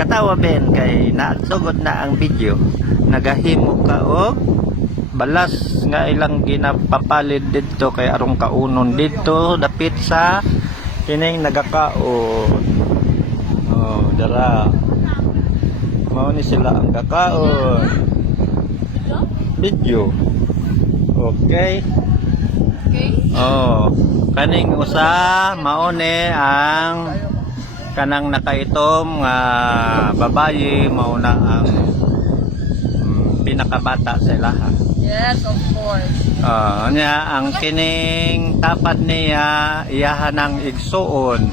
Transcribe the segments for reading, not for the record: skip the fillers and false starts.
katawa ben kay nagsugod na ang video. Nagahimo ka og balas nga ilang ginapapalid dito kay arong kaunon dito dapit sa kining nagakaon. Oh, dara. Mao ni sila ang kakaon. Video. Okay. Oh, kaning usa mao ni ang kanang nakaitom nga babayi mao na ang pinakabata sa ilaha. Yes, of course. Nya ang kining tapad niya iyahan ng igsuon.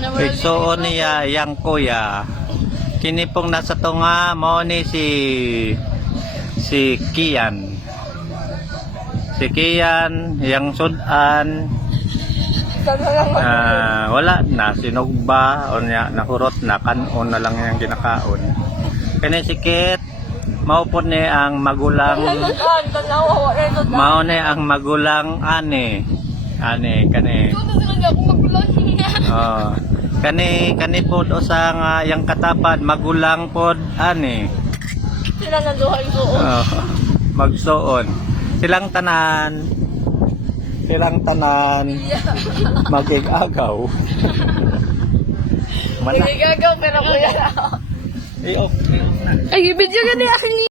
Igsuon niya yang kuya. Kini pong nasa tunga mao ni si Kian. Si Kian yang sudan wala na sinugba o nya nahurot na kanon na lang yang ginakaon. Kani si Kit mao po ni ang magulang mao ni ang magulang ani kani kani pod usa nga yang katapad magulang pod ani Sila na duha isuon. magsuon silang tanan magigagaw Nagigagaw pero kuya. okay. Ay, video gani akin